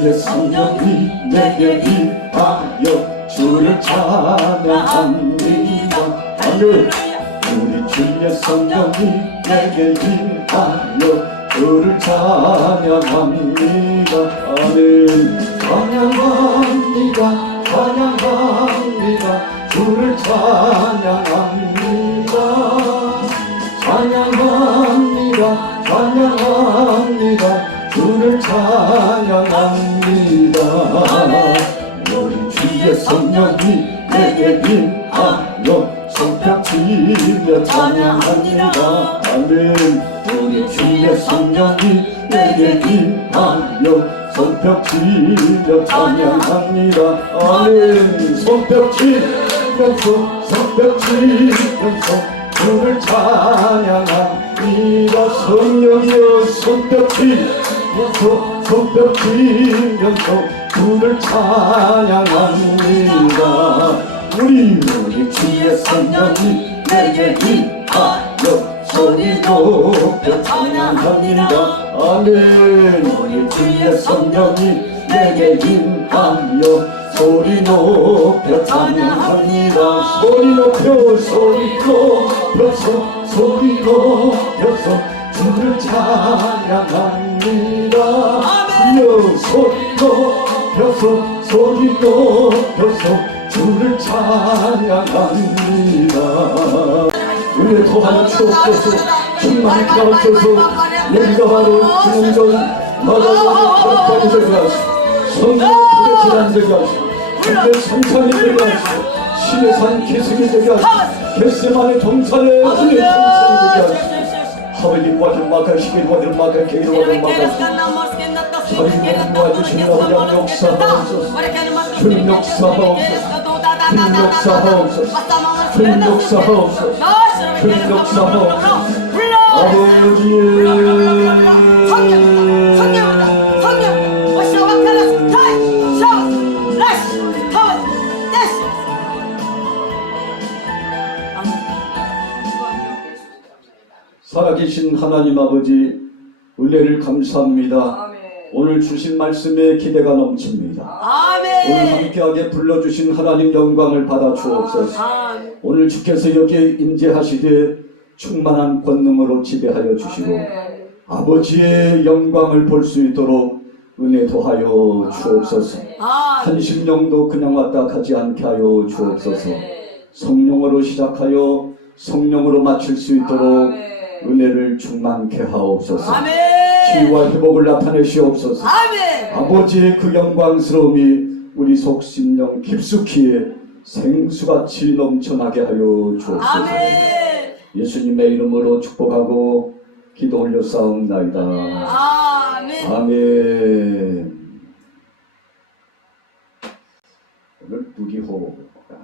주의 성령이 내게 임하여 주를 찬양합니다. 아멘. 우리 주의 성령이 내게 임하여 주를 찬양합니다. 아멘. 찬양합니다. 찬양합니다. 주를 찬양합니다. 찬양합니다. 찬양합니다. 주를 찬양합니다. 우리 주의 성령이 내게 임하여 손뼉 치며 찬양합니다. 아멘. 우리 주의 성령이 내게 임하여 손뼉 치며 찬양합니다. 아멘. 손뼉 치면서 손뼉 치면서 주를 찬양합니다. 성령이여 손뼉 치면서 손뼉 치면서 주를 찬양합니다. 우리 주의 성령이 내게 임하여 소리 높여 찬양합니다. 아멘. 우리 주의 성령이 내게 임하여 소리 높여 찬양합니다. 소리 높여 소리 높여서 소리 높여서 주를 찬양합니다. 소리 높여서 소리 높여서 주를 찬양합니다. 은혜 더하여 주옵소서. 충만히 가르쳐서 여기가 바로 주님전 마다하는 거룩하게 되게 하시고 성령의 크게 지난 되게 하시고 하늘의 성산이 되게 하시고 신의 산 기슭이 되게 하시고 겟세마네 동산의 은혜의 동산이 되게 하시고 하늘이 와준 막하시길 와준 막하게 이루 와준 막하시고 하늘이 와주신 아버지 역사하옵소서. 주님 역사하옵소서. 주님 역사하옵소서. 주님 역사하옵소서. 주님 역사하옵소서. 아버지 살아계신 하나님 아버지 은혜를 감사합니다. 아멘. 오늘 주신 말씀에 기대가 넘칩니다. 아멘. 오늘 함께하게 불러주신 하나님 영광을 받아 주옵소서. 아멘. 오늘 주께서 여기에 임재하시되 충만한 권능으로 지배하여 주시고 아멘. 아버지의 영광을 볼 수 있도록 은혜 더하여 주옵소서. 한심령도 그냥 왔다 가지 않게 하여 주옵소서. 성령으로 시작하여 성령으로 마칠 수 있도록 은혜를 충만케 하옵소서. 아멘. 치유와 회복을 나타내시옵소서. 아멘. 아버지의 그 영광스러움이 우리 속심령 깊숙이 생수같이 넘쳐나게 하여 주옵소서. 아멘. 예수님의 이름으로 축복하고 기도 올려 싸움나이다. 아멘. 아멘. 오늘 누리호가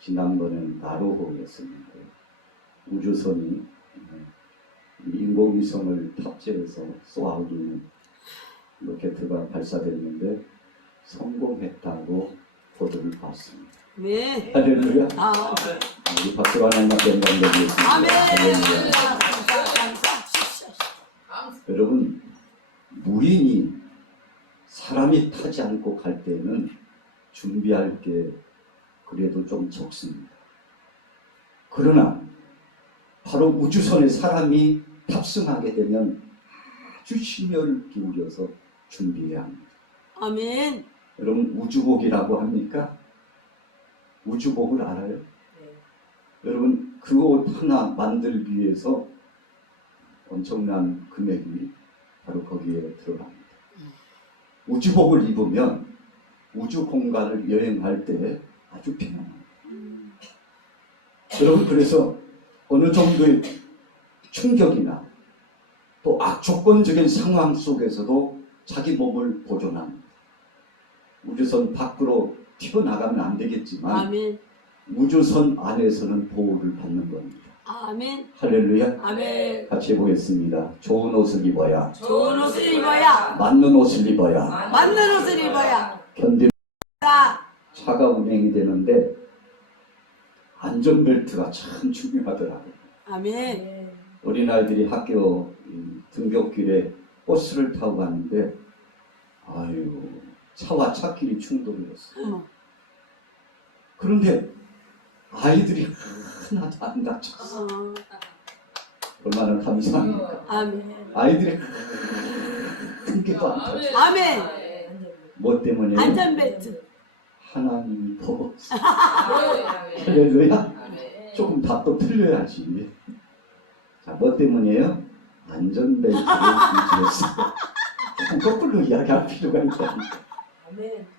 지난번엔 나로호였습니다. 우주선이 인공위성을 탑재해서 쏘아올리는 로켓가 발사됐는데 성공했다고 보도를 봤습니다. 네. 할렐루야. 우리 박수가 하나님께 영광 드리겠습니다. 아멘. 여러분, 무인이 사람이 타지 않고 갈 때는 준비할 게 그래도 좀 적습니다. 그러나 바로 우주선에 사람이 탑승하게 되면 아주 심혈을 기울여서 준비해야 합니다. 아멘. 여러분, 우주복이라고 합니까? 우주복을 알아요? 네. 여러분, 그 옷 하나 만들기 위해서 엄청난 금액이 바로 거기에 들어갑니다. 우주복을 입으면 우주 공간을 여행할 때 아주 편안합니다. 여러분, 그래서 어느 정도의 충격이나 또 악조건적인 상황 속에서도 자기 몸을 보존합니다. 우주선 밖으로 튀어나가면 안 되겠지만 아멘. 우주선 안에서는 보호를 받는 겁니다. 아멘. 할렐루야. 아멘. 같이 해보겠습니다. 좋은 옷을 입어야. 좋은 옷을 입어야. 맞는 옷을 입어야. 맞는 옷을 입어야. 견디는 차가 운행이 되는데 안전벨트가 참 중요하더라고요. 아멘. 어린아이들이 학교 등굣길에 버스를 타고 가는데 아유, 차와 차끼리 충돌이었어. 어머. 그런데 아이들이 하나도 안 다쳤어. 얼마나 감사합니까? 아멘. 아이들이 한 개도 안 다쳤어. 아멘. 뭐 때문에? 안전벨트. 하나님이 보았어. 할렐루야. 조금 답도 틀려야지. 자, 뭐 때문이에요? 안전벨트를 유지했어. 거꾸로 이야기할 필요가 있다니까.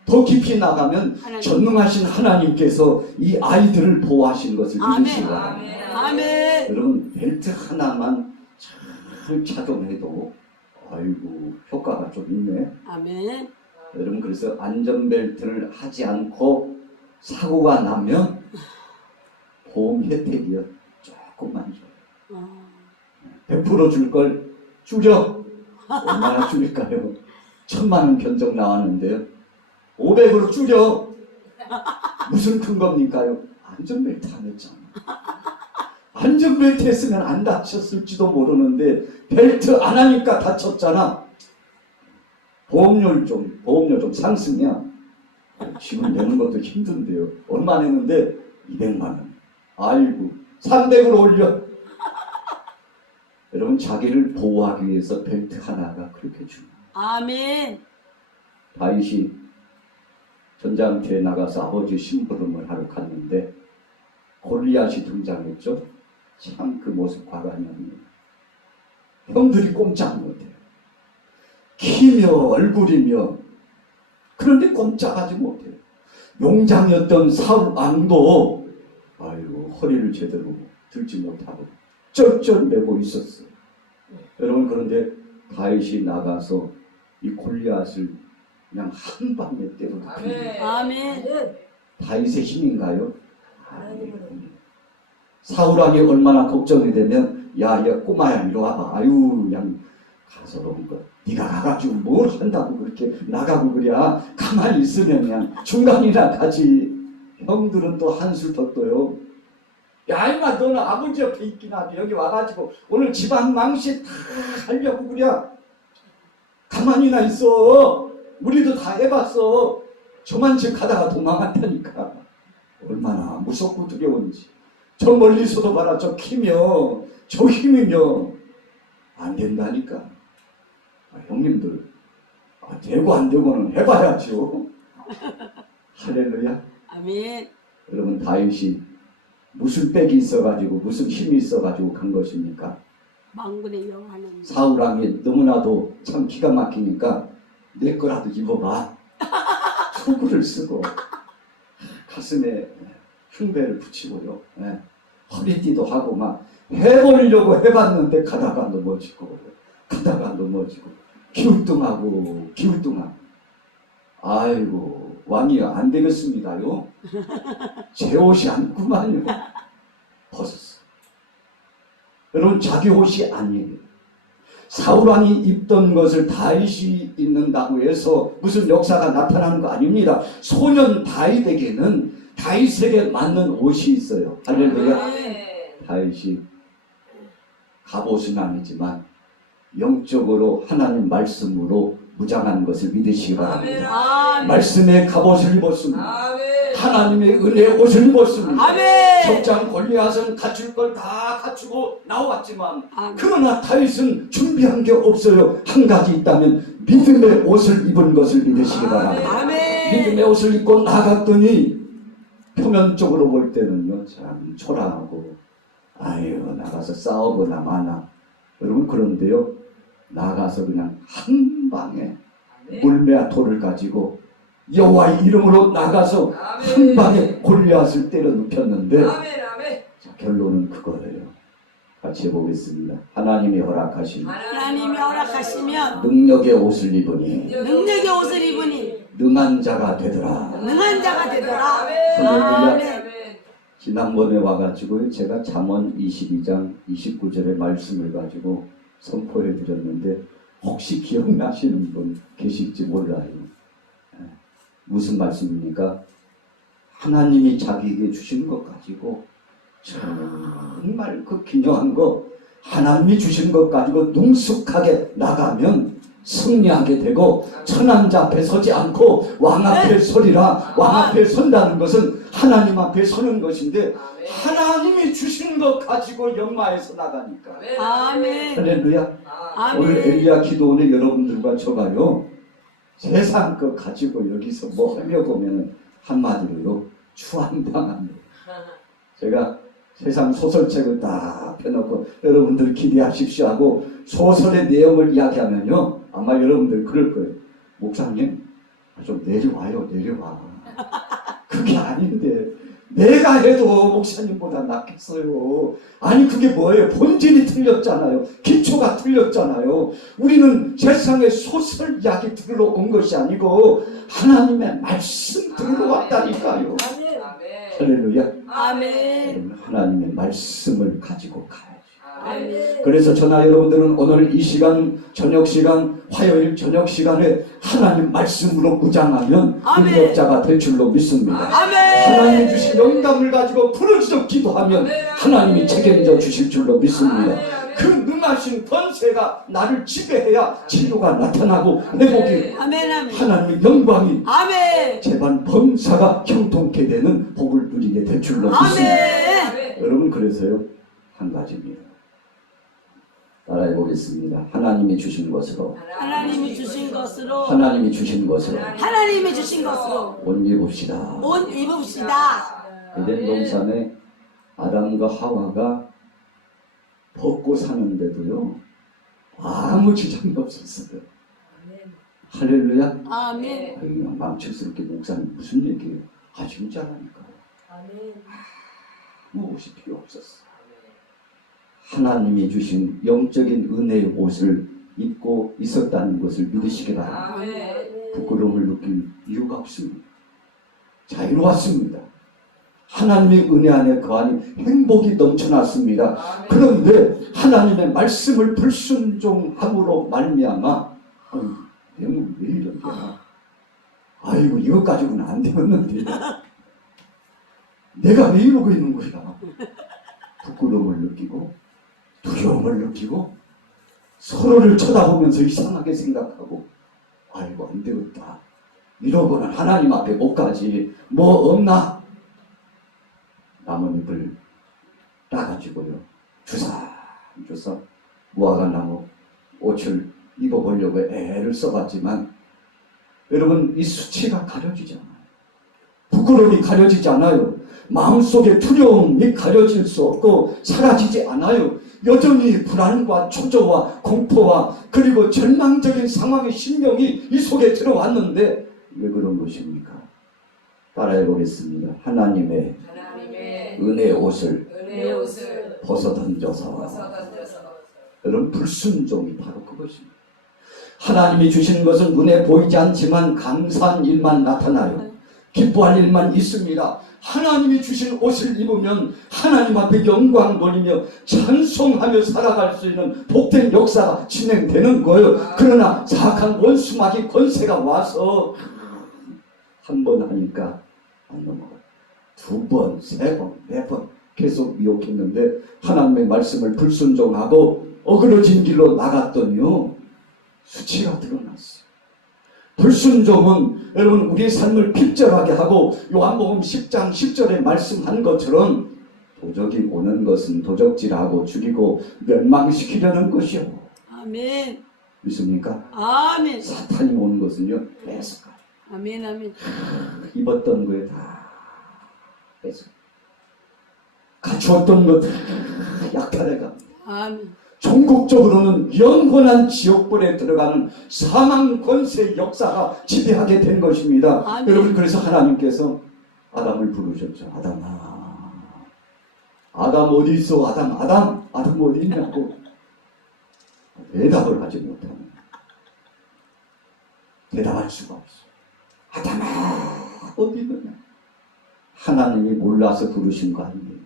더 깊이 나가면 전능하신 하나님께서 이 아이들을 보호하신 것을 믿으시기 바랍니다. 아멘. 여러분, 벨트 하나만 잘 착용해도 아이고 효과가 좀 있네. 아멘. 여러분, 그래서 안전벨트를 하지 않고 사고가 나면 보험 혜택이요 조금만 줘요. 100% 줄 걸 줄여. 얼마나 줄일까요? 1000만 원 견적 나왔는데요, 500으로 줄여. 무슨 큰 겁니까요? 안전벨트 안 했잖아. 안전벨트 했으면 안 다쳤을지도 모르는데 벨트 안 하니까 다쳤잖아. 보험료 좀 상승이야. 지금 내는 것도 힘든데요. 얼마 내는데 200만 원. 아이고 300으로 올려. 여러분, 자기를 보호하기 위해서 벨트 하나가 그렇게 중요해요. 아멘. 다윗이 전장터에 나가서 아버지 심부름을 하러 갔는데 골리앗이 등장했죠. 참 그 모습 과감합니다. 형들이 꼼짝 못해요. 키며 얼굴이며. 그런데 꼼짝하지 못해요. 용장이었던 사울 왕도 아이고 허리를 제대로 들지 못하고 쩔쩔매고 있었어요. 여러분, 그런데 다윗이 나가서 이 골리앗을 그냥 한 방에 때려 눕힙니다. 아멘. 다윗의 힘인가요? 아니에요. 사울 왕이 얼마나 걱정이 되면 야 꼬마야 이리 와봐. 아유 그냥 가서로운 거. 네가 가가지고 뭘 한다고 그렇게 나가고 그래. 가만히 있으면 그냥 중간이나 가지. 형들은 또 한술 더 떠요. 야 임마 너는 아버지 옆에 있긴 하지. 여기 와가지고 오늘 집안 망신 다 하려고 그래. 가만히나 있어. 우리도 다 해봤어. 저만 집 가다가 도망갔다니까. 얼마나 무섭고 두려운지. 저 멀리서도 봐라. 저 키며 저 힘이며 안 된다니까. 형님들 되고 안 되고는 해봐야죠. 할렐루야. 아멘. 여러분, 다윗이 무슨 빽이 있어가지고 무슨 힘이 있어가지고 간 것입니까? 만군의 여호와는 사울 왕이 너무나도 참 기가 막히니까 내 거라도 입어봐. 투구를 쓰고 가슴에 흉배를 붙이고요. 허리띠도 하고 막 해보려고 해봤는데 가다가 넘어지고 기우뚱하고 아이고 왕이요 안 되겠습니다요. 제 옷이 안구만요. 벗었어. 여러분, 자기 옷이 아니에요. 사울왕이 입던 것을 다윗이 입는다고 해서 무슨 역사가 나타나는 거 아닙니다. 소년 다윗에게는 다윗에게 맞는 옷이 있어요. 할렐루야. 다윗이 갑옷은 아니지만 영적으로 하나님 말씀으로 무장한 것을 믿으시기 바랍니다. 말씀의 갑옷을 입었습니다. 하나님의 은혜의 옷을 입었습니다. 적장 골리앗은 갖출 걸 다 갖추고 나왔지만 그러나 다윗은 준비한 게 없어요. 한 가지 있다면 믿음의 옷을 입은 것을 믿으시기 바랍니다. 믿음의 옷을 입고 나갔더니 표면적으로 볼 때는요 참 초라하고 아유 나가서 싸우거나 마나. 여러분, 그런데요 나가서 그냥 한 방에 물매와 돌을 가지고 여호와의 이름으로 나가서 한 방에 골리앗을 때려 눕혔는데 자, 결론은 그거예요. 같이 해보겠습니다. 하나님이 허락하시면 능력의 옷을 입으니 능한 자가 되더라. 할렐루야. 지난번에 와가지고 제가 잠언 22장 29절의 말씀을 가지고 선포해 드렸는데 혹시 기억나시는 분 계실지 몰라요. 무슨 말씀입니까? 하나님이 자기에게 주신 것 가지고 정말 그 기묘한 거 하나님이 주신 것 가지고 능숙하게 나가면 승리하게 되고 천한자 앞에 서지 않고 왕 앞에 서리라. 왕 앞에 선다는 것은 하나님 앞에 서는 것인데 하나님이 주신 것 가지고 연마해서 나가니까. 아멘. 할렐루야. 아멘. 오늘 엘리야 기도원에 여러분들과 저가요 세상 것 가지고 여기서 뭐 하려고 하면 한마디로 추한당합니다. 제가 세상 소설책을 딱 펴놓고 여러분들 기대하십시오 하고 소설의 내용을 이야기하면요 아마 여러분들 그럴 거예요. 목사님 좀 내려와요. 내려와. 그게 아닌데 내가 해도 목사님보다 낫겠어요. 아니 그게 뭐예요? 본질이 틀렸잖아요. 기초가 틀렸잖아요. 우리는 세상의 소설 이야기 들으러 온 것이 아니고 하나님의 말씀 들으러 왔다니까요. 할렐루야. 아멘. 하나님의 말씀을 가지고 가야지. 아멘. 그래서 저나 여러분들은 오늘 이 시간 저녁 시간 화요일 저녁 시간에 하나님 말씀으로 무장하면 아멘. 능력자가 될 줄로 믿습니다. 아멘. 하나님이 주신 영감을 가지고 부르짖어 기도하면 하나님이 책임져 주실 줄로 믿습니다. 그 능하신 권세가 나를 지배해야 치료가 나타나고 회복이 아멘. 아멘. 하나님의 영광이 아멘. 제발 범사가 형통케 되는 복을 누리게 될 줄로 믿습니다. 아멘. 여러분 그래서요 한 가지입니다. 따라해 보겠습니다. 하나님이 주신 것으로 하나님이 주신 것으로 하나님이 주신 것으로 하나님이 주신 것으로 옷 입읍시다. 옷 입읍시다. 에덴 동산에 아담과 하와가 벗고 사는데도요 아무 지장이 없었어요. 할렐루야. 아멘. 그냥 망칠스럽게 목사님 무슨 얘기예요? 하시면 잘하니까요. 아무 옷이 필요 없었어. 하나님이 주신 영적인 은혜의 옷을 입고 있었다는 것을 믿으시기 바랍니다. 부끄러움을 느낄 이유가 없습니다. 자유로웠습니다. 하나님의 은혜 안에 거하니 행복이 넘쳐났습니다. 그런데 하나님의 말씀을 불순종함으로 말미암아 내가 왜 이런가? 아이고 이것 가지고는 안 되었는데 내가 왜 이러고 있는 거야? 부끄러움을 느끼고 두려움을 느끼고 서로를 쳐다보면서 이상하게 생각하고 아이고 안 되겠다. 이러고는 하나님 앞에 못 가지. 뭐 없나? 나뭇잎을 따가지고요. 주사 무화과나무 옷을 입어보려고 애를 써봤지만 여러분 이 수치가 가려지지 않아요. 부끄러움이 가려지지 않아요. 마음속에 두려움이 가려질 수 없고 사라지지 않아요. 여전히 불안과 초조와 공포와 그리고 절망적인 상황의 심령이 이 속에 들어왔는데 왜 그런 것입니까? 따라해 보겠습니다. 하나님의 은혜의 옷을 벗어던져서 여러분 불순종이 바로 그것입니다. 하나님이 주시는 것은 눈에 보이지 않지만 감사한 일만 나타나요. 기뻐할 일만 있습니다. 하나님이 주신 옷을 입으면 하나님 앞에 영광 돌리며 찬송하며 살아갈 수 있는 복된 역사가 진행되는 거예요. 그러나 사악한 원수마귀 권세가 와서 한 번 하니까 안 넘어가요. 두 번, 세 번, 네 번 계속 미혹했는데 하나님의 말씀을 불순종하고 어그러진 길로 나갔더니요 수치가 드러났어요. 불순종은 여러분 우리의 삶을 핍절하게 하고 요한복음 10장 10절에 말씀한 것처럼 도적이 오는 것은 도적질하고 죽이고 멸망시키려는 것이요. 아멘. 믿습니까? 아멘. 사탄이 오는 것은요 뺏어가요. 아멘. 아멘. 입었던 거에 다 뺏어가요. 갖추었던 것 다 약탈해가. 아멘. 전국적으로는 영원한 지옥불에 들어가는 사망 권세의 역사가 지배하게 된 것입니다. 아멘. 여러분 그래서 하나님께서 아담을 부르셨죠. 아담아, 아담 어디 있어? 아담 어디 있냐고 대답을 하지 못하는, 대답할 수가 없어. 아담아 어디 있느냐? 하나님이 몰라서 부르신 거 아니에요.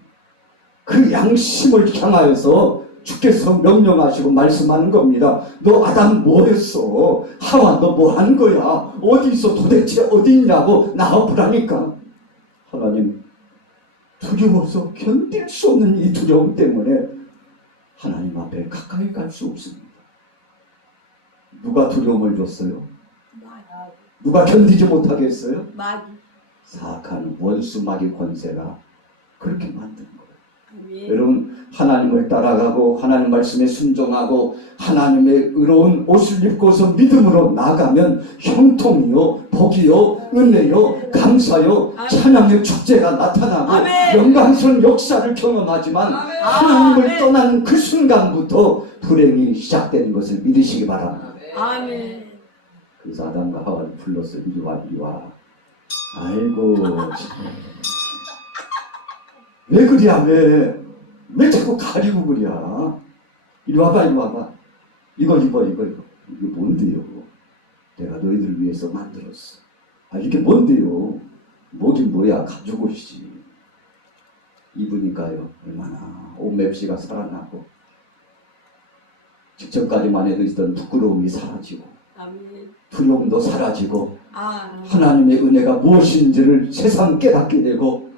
그 양심을 향하여서 주께서 명령하시고 말씀하는 겁니다. 너 아담 뭐 했어? 하와 너 뭐 한 거야? 어디 있어? 도대체 어디 있냐고 나와보라니까. 하나님 두려워서 견딜 수 없는 이 두려움 때문에 하나님 앞에 가까이 갈 수 없습니다. 누가 두려움을 줬어요? 마귀. 누가 견디지 못하게 했어요? 마귀. 사악한 원수 마귀 권세가 그렇게 만든 거예요. 아멘. 여러분, 하나님을 따라가고 하나님 말씀에 순종하고 하나님의 의로운 옷을 입고서 믿음으로 나가면 형통이요, 복이요, 은혜요, 감사요, 아멘. 찬양의 축제가 나타나고 아멘. 영광스러운 역사를 경험하지만 아멘. 하나님을 아멘. 떠난 그 순간부터 불행이 시작되는 것을 믿으시기 바랍니다. 아멘. 그래서 아담과 하와를 불러서 이리 와, 이리 와. 아이고, 참. 왜 그리야, 왜 자꾸 가리고 그리야? 이리 와봐, 이리 와봐. 이거 입어. 이게 뭔데요? 내가 너희들 위해서 만들었어. 아, 이게 뭔데요? 뭐긴 뭐야, 가죽옷이지. 입으니까요, 얼마나 옷맵시가 살아나고, 직전까지만 해도 있던 부끄러움이 사라지고, 아멘. 두려움도 사라지고, 아. 하나님의 은혜가 무엇인지를 세상 깨닫게 되고,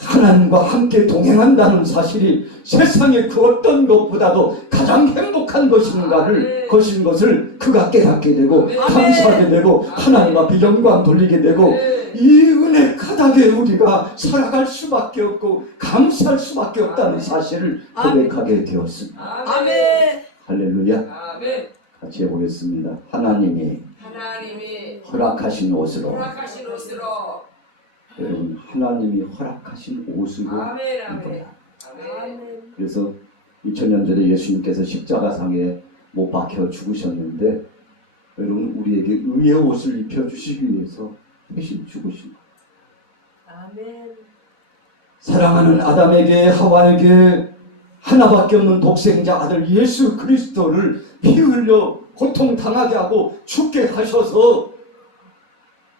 하나님과 함께 동행한다는 사실이 세상의 그 어떤 것보다도 가장 행복한 것인 것을 그가 깨닫게 되고 감사하게 되고 하나님 앞에 영광 돌리게 되고 이 은혜 가닥에 우리가 살아갈 수밖에 없고 감사할 수밖에 없다는 사실을 고백하게 되었습니다. 아멘. 할렐루야. 아멘. 같이 해보겠습니다. 하나님이 허락하신 옷으로 여러분, 하나님이 허락하신 옷으로 아멘, 아멘. 입어야. 아멘. 그래서 2000년 전에 예수님께서 십자가상에 못 박혀 죽으셨는데 여러분, 우리에게 의의 옷을 입혀주시기 위해서 대신 죽으신 거예요. 아멘. 사랑하는 아담에게 하와에게 하나밖에 없는 독생자 아들 예수 그리스도를 피 흘려 고통당하게 하고 죽게 하셔서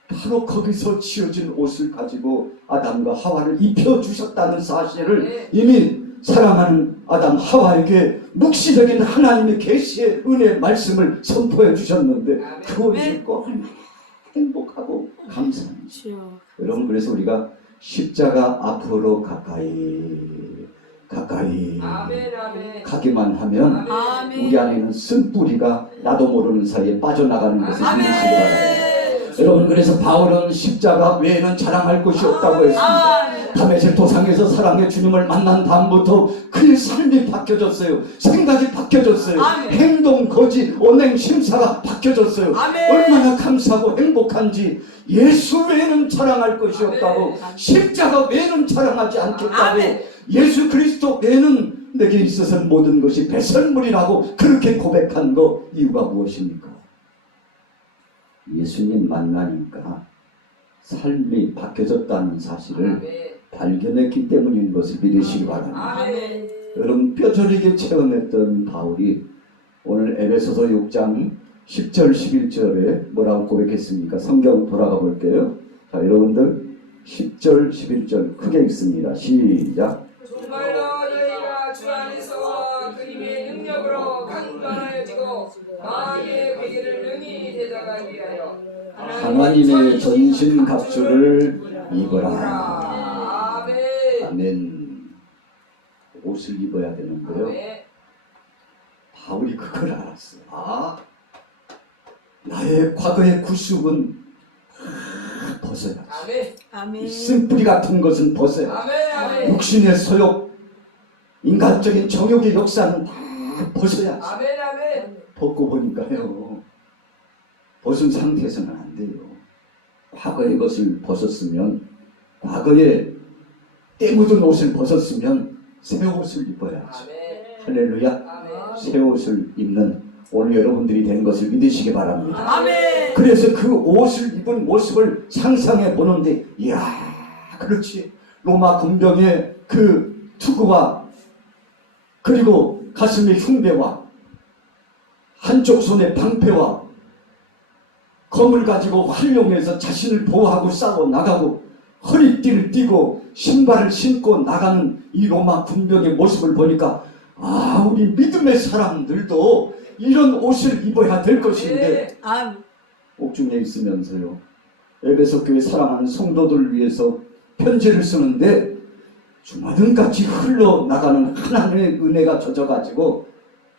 바로 거기서 지어진 옷을 가지고 아담과 하와를 입혀주셨다는 사실을 이미 사랑하는 아담 하와에게 묵시적인 하나님의 계시의 은혜 말씀을 선포해 주셨는데 그 옷을 입고 얼마나 행복하고 감사합니다. 주여. 여러분, 그래서 우리가 십자가 앞으로 가까이 아멘. 아멘. 가기만 하면 아멘. 우리 안에 있는 쓴뿌리가 나도 모르는 사이에 빠져나가는 것을 아멘. 믿으시기 바랍니다. 여러분, 그래서 바울은 십자가 외에는 자랑할 것이 없다고 했습니다. 다메섹 도상에서 사랑의 주님을 만난 다음부터 그의 삶이 바뀌어졌어요. 생각이 바뀌어졌어요. 아멘. 행동, 거짓, 언행, 심사가 바뀌어졌어요. 아멘. 얼마나 감사하고 행복한지. 예수 외에는 자랑할 것이 없다고, 십자가 외에는 자랑하지 않겠다고, 아멘. 예수 그리스도 외에는 내게 있어서는 모든 것이 배설물이라고 그렇게 고백한 거, 이유가 무엇입니까? 예수님 만나니까 삶이 바뀌어졌다는 사실을 발견했기 때문인 것을 믿으시기 바랍니다. 아멘. 여러분, 뼈저리게 체험했던 바울이 오늘 에베소서 6장 10절 11절에 뭐라고 고백했습니까? 성경 돌아가 볼게요. 자, 여러분들 10절 11절 크게 읽습니다. 시작. 정말로 너희가 주 안에서와 그림의 능력으로 강건하여지고 마귀의 괴계를 능히 대적하기 위하여 하나님의 전신 갑주를 입어라. 아멘. 아멘. 옷을 입어야 되는데요. 아멘. 바울이 그걸 알았어요. 아, 나의 과거의 구습은 벗어야지. 아멘. 아멘. 쓴뿌리 같은 것은 벗어야지. 아멘. 아멘. 육신의 소욕, 인간적인 정욕의 역사는 다 벗어야지. 아멘. 아멘. 벗고 보니까요, 벗은 상태에서는 안 돼요. 과거의 것을 벗었으면, 과거에 때 묻은 옷을 벗었으면 새 옷을 입어야지. 아멘. 할렐루야. 아멘. 새 옷을 입는 오늘 여러분들이 된 것을 믿으시기 바랍니다. 아멘. 그래서 그 옷을 입은 모습을 상상해 보는데, 이야, 그렇지. 로마 군병의 그 투구와 그리고 가슴에 흉배와 한쪽 손에 방패와 검을 가지고 활용해서 자신을 보호하고 싸워 나가고 허리띠를 띠고 신발을 신고 나가는 이 로마 군병의 모습을 보니까, 아, 우리 믿음의 사람들도 이런 옷을 입어야 될 것인데, 아멘. 옥중에 있으면서요, 에베소 교회 사랑하는 성도들을 위해서 편지를 쓰는데 주마등같이 흘러나가는 하나님의 은혜가 젖어가지고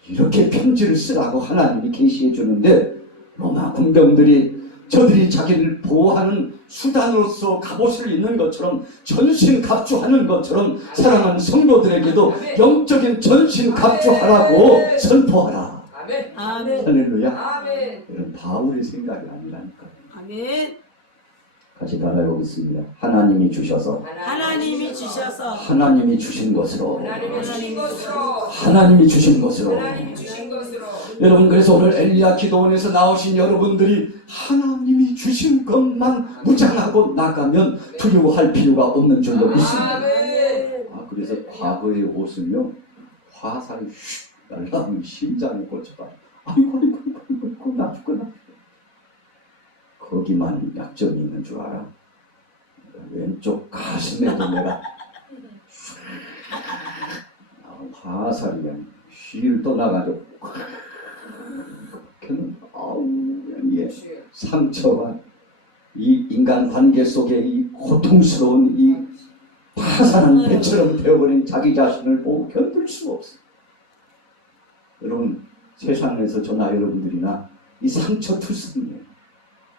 이렇게 편지를 쓰라고 하나님이 계시해 주는데, 로마 군병들이 저들이 자기를 보호하는 수단으로서 갑옷을 입는 것처럼 전신갑주하는 것처럼 사랑하는 성도들에게도 영적인 전신갑주하라고 선포하라. 아멘. 아멘. 할렐루야. 아멘. 이런 바울의 생각이 아니라니까요. 아멘. 같이 따라해보겠습니다. 하나님이 주셔서 하나님이 주셔서 하나님이 주신 것으로 하나님이 주신 것으로 하나님이 주신 것으로 하나님이 주신 것으로 여러분 그래서 오늘 엘리야 기도원에서 나오신 여러분들이 하나님이 주신 것만 무장하고 나가면 두려워할 필요가 없는 줄로 믿습니다. 아멘. 그래서 과거의 옷은요 화살이 휙 날라오면 심장에 꽂혀가 아이고 나 죽겠나 거기만 약점이 있는 줄 알아. 왼쪽 가슴에도 내가 화살이 그냥 휘를 떠나가지고 아우 예. 상처와 이 인간 관계 속에 이 고통스러운 이 파산한 배처럼 되어버린 자기 자신을 보고 견딜 수가 없어. 여러분 세상에서 저나 여러분들이나 이 상처 투성이에요.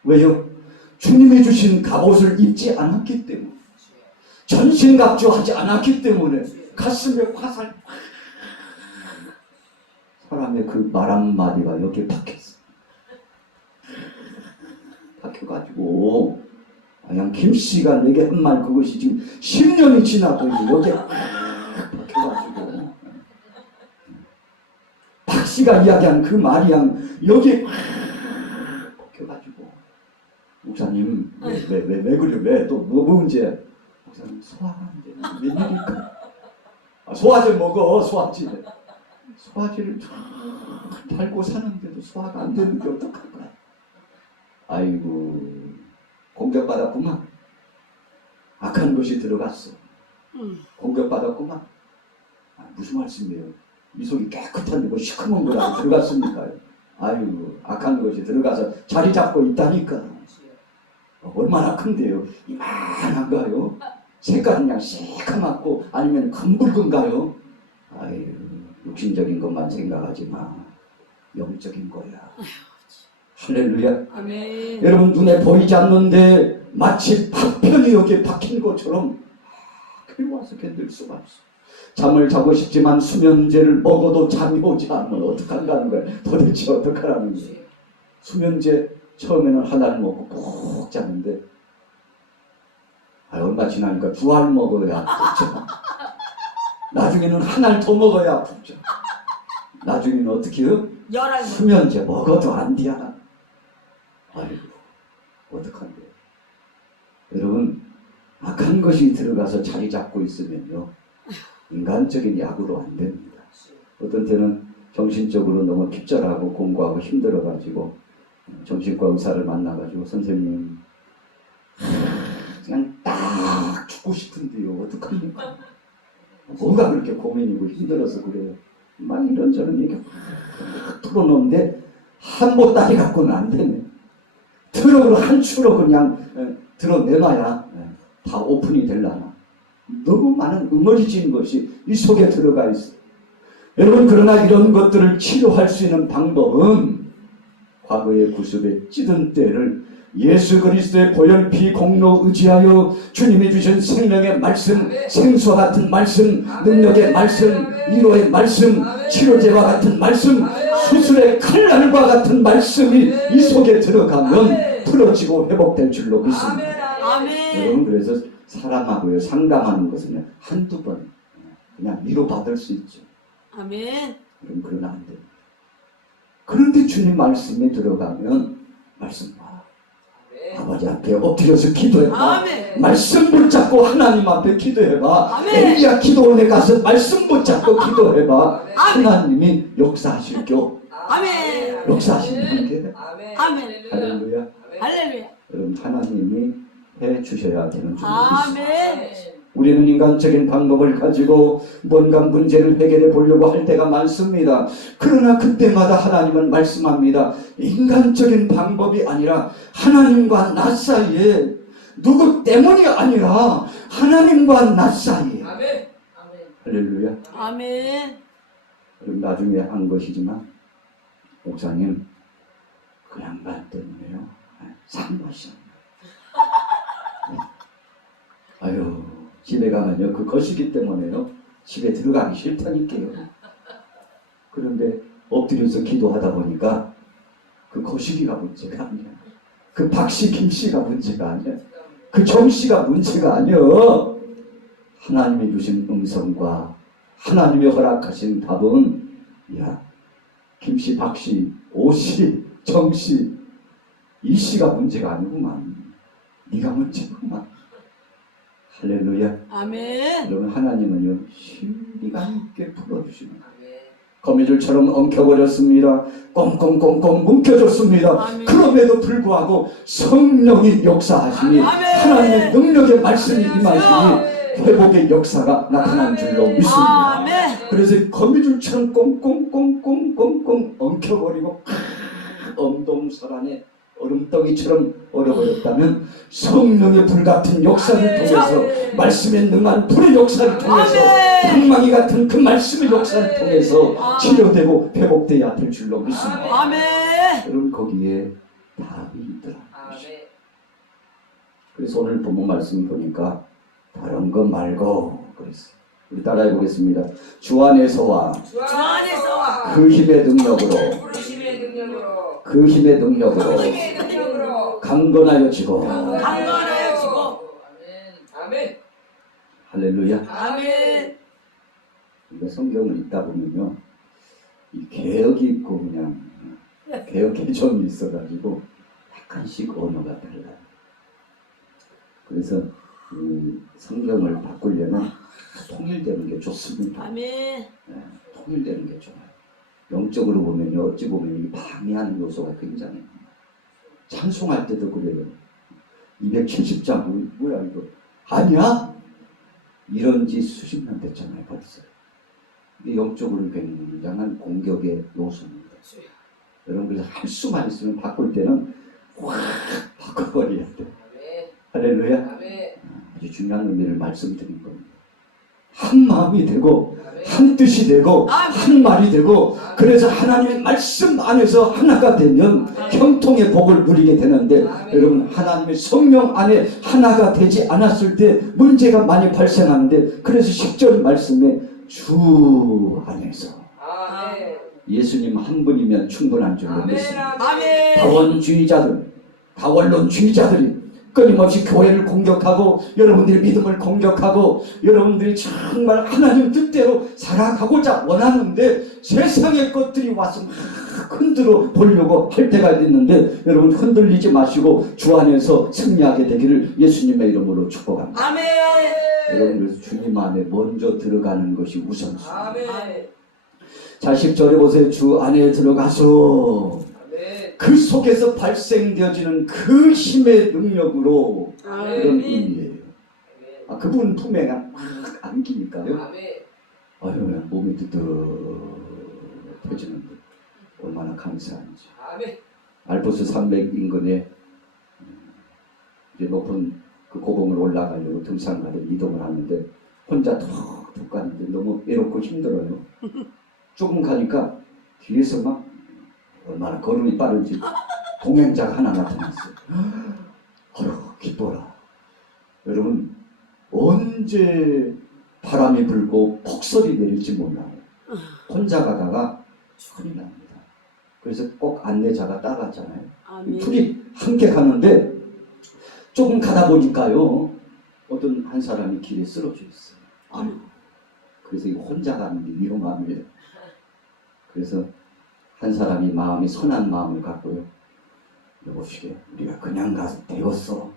왜요? 주님이 주신 갑옷을 입지 않았기 때문에 전신갑주하지 않았기 때문에 가슴에 화살 사람의 그 말 한마디가 여기에 박혔어. 박혀가지고 그냥 김씨가 내게 한 말 그것이 지금 10년이 지나고 여기에 박혀가지고 박씨가 이야기한 그 말이 여기에 박혀가지고 목사님 왜 그래 왜 또 뭐 문제 목사님 소화가 안 되는 웬일일까 소화제 먹어 소화제를 달고 사는데도 소화가 안 되는 게 어떡할 거야. 아이고 공격받았구만. 악한 것이 들어갔어. 공격받았구만. 무슨 말씀이에요? 이 속이 깨끗한데 뭐 시커먼 거라고 들어갔습니까? 아이고 악한 것이 들어가서 자리 잡고 있다니까. 얼마나 큰데요? 이만한가요? 색깔은 그냥 새까맣고 아니면 검붉은가요? 아이고 육신적인 것만 생각하지 마. 영적인 거야. 할렐루야. 아멘. 여러분 눈에 보이지 않는데 마치 파편이 여기에 박힌 것처럼 괴로워서 견딜 수가 없어. 잠을 자고 싶지만 수면제를 먹어도 잠이 오지 않으면 어떡한다는 거야. 도대체 어떡하라는 거야. 수면제 처음에는 하나를 먹고 푹 잤는데 얼마 지나니까 2알 먹어야 푹 나중에는 하나를 더 먹어야 푹 자. 나중에는 어떻게 해요? 수면제 먹어도 안 돼야. 아이고 어떡한데. 여러분 악한 것이 들어가서 자리 잡고 있으면요 인간적인 약으로 안 됩니다. 어떤 때는 정신적으로 너무 핍절하고 공부하고 힘들어가지고 정신과 의사를 만나가지고 선생님 그냥 딱 죽고 싶은데요 어떡합니까? 뭐가 그렇게 고민이고 힘들어서 그래요. 막 이런저런 얘기 확 풀어놓는데 한 보따리 갖고는 안 되네. 트럭으로 한 추로 그냥 드러내놔야 다 오픈이 되려나. 너무 많은 응어리진 것이 이 속에 들어가 있어요. 여러분 그러나 이런 것들을 치료할 수 있는 방법은 과거의 구습에 찌든 때를 예수 그리스도의 보혈피 공로 의지하여 주님이 주신 생명의 말씀, 생수와 같은 말씀, 능력의 말씀, 위로의 말씀, 치료제와 같은 말씀, 수술의 칼날과 같은 말씀이 이 속에 들어가면 풀어지고 회복될 줄로 믿습니다. 아멘. 여러분 그래서 사람하고요 상담하는 것은 한두 번 그냥 위로받을 수 있죠. 아멘. 그럼 그러나 안 돼요. 그런데 주님 말씀에 들어가면 말씀 봐. 아버지 앞에 엎드려서 기도해봐. 아멘. 말씀 붙잡고 하나님 앞에 기도해봐. 아멘. 엘리야 기도원에 가서 말씀 붙잡고 기도해봐. 아멘. 하나님이 역사하실겨. 아멘. 역사하시는 게. 아멘. 할렐루야. 할렐루야. 여러분 하나님이 해 주셔야 되는 줄로 믿습니다. 아멘. 우리는 인간적인 방법을 가지고 뭔가 문제를 해결해 보려고 할 때가 많습니다. 그러나 그때마다 하나님은 말씀합니다. 인간적인 방법이 아니라 하나님과 나 사이에 누구 때문이 아니라 하나님과 나 사이에. 아멘. 할렐루야. 아멘. 그럼 나중에 한 것이지만 목사님 그 양반 때문에요. 산맛이야. 아유, 집에 가면요, 그 거시기 때문에요, 집에 들어가기 싫다니까요. 그런데 엎드려서 기도하다 보니까 그 거시기가 문제가 아니야. 그 박씨, 김씨가 문제가 아니야. 그 정씨가 문제가 아니야. 하나님이 주신 음성과 하나님이 허락하신 답은, 야, 김씨, 박씨, 오씨, 정씨, 이씨가 문제가 아니구만. 네가 문제구만. 할렐루야. 아멘. 여러분, 하나님은요, 신비가 있게 풀어주시는 거예요. 거미줄처럼 엉켜버렸습니다. 꽁꽁꽁꽁 뭉켜졌습니다. 아멘. 그럼에도 불구하고 성령이 역사하시니, 아멘. 하나님의 능력의 말씀이 임하시니 회복의 역사가 나타난 줄로 믿습니다. 아멘. 그래서 거미줄처럼 꽁꽁꽁꽁꽁꽁꽁 엉켜버리고 엄동설 안에 얼음덩이처럼 얼어버렸다면, 성령의 불같은 역사를 통해서, 말씀에 능한 불의 역사를 통해서, 방망이 같은 그 말씀의 역사를 통해서 치료되고 회복되어야 될 줄로 믿습니다. 아멘. 여러분, 거기에 답이 있더라고요. 그래서 오늘 본문 말씀 보니까 다른 것 말고 그랬어요. 우리 따라해 보겠습니다. 주 안에서와 주 안에서와 그 힘의 능력으로, 부르심의 능력으로 그 힘의 능력으로 힘의 능력으로 강건하여지고. 강건하여지고. 아멘. 할렐루야. 아멘. 우리가 성경을 읽다 보면요, 이 개혁이 있고 그냥 개혁 개정이 있어가지고 약간씩 언어가 달라요. 그래서 성경을 바꾸려면 통일되는 게 좋습니다. 아멘. 네, 통일되는 게 좋아요. 영적으로 보면요, 어찌 보면 이 방해하는 요소가 굉장히, 찬송할 때도 그래요. 270장 뭐야 이거 아니야? 이런 지 수십 년 됐잖아요 벌써. 이게 영적으로 굉장한 공격의 요소입니다. 여러분, 그래서 할 수만 있으면 바꿀 때는 확 바꿔버려야 돼. 할렐루야. 아주 중요한 의미를 말씀드린 겁니다. 한 마음이 되고 한 뜻이 되고 한 말이 되고, 그래서 하나님의 말씀 안에서 하나가 되면 형통의 복을 누리게 되는데, 여러분, 하나님의 성령 안에 하나가 되지 않았을 때 문제가 많이 발생하는데, 그래서 10절 말씀에 주 안에서, 예수님 한 분이면 충분한 줄로 믿습니다. 아멘. 다원론주의자들이 끊임없이 교회를 공격하고, 여러분들의 믿음을 공격하고, 여러분들이 정말 하나님 뜻대로 살아가고자 원하는데 세상의 것들이 와서 막 흔들어 보려고 할 때가 있는데, 여러분 흔들리지 마시고 주 안에서 승리하게 되기를 예수님의 이름으로 축복합니다. 아멘. 여러분, 그래서 주님 안에 먼저 들어가는 것이 우선입니다. 아멘. 자, 10절에 보세요. 주 안에 들어가서 그 속에서 발생되어지는 그 힘의 능력으로, 이런 의미예요. 그분 품에 막 안기니까요. 아유, 몸이 뜨뜻해지는데 얼마나 감사한지. 알프스 산맥 인근에 이제 높은 그 고봉을 올라가려고 등산가를 이동을 하는데, 혼자 툭툭 가는데 너무 외롭고 힘들어요. 조금 가니까 뒤에서 막, 얼마나 걸음이 빠른지 동행자가 하나 나타났어요. 어휴, 기뻐라. 여러분, 언제 바람이 불고 폭설이 내릴지 몰라요. 혼자 가다가 큰일 납니다. 그래서 꼭 안내자가 따라갔잖아요. 둘이 함께 가는데 조금 가다 보니까요, 어떤 한 사람이 길에 쓰러져 있어요. 아유, 그래서 이거 혼자 가는 게 위험합니다. 그래서 한 사람이 마음이 선한 마음을 갖고요, 여보시게, 우리가 그냥 가서 되었어.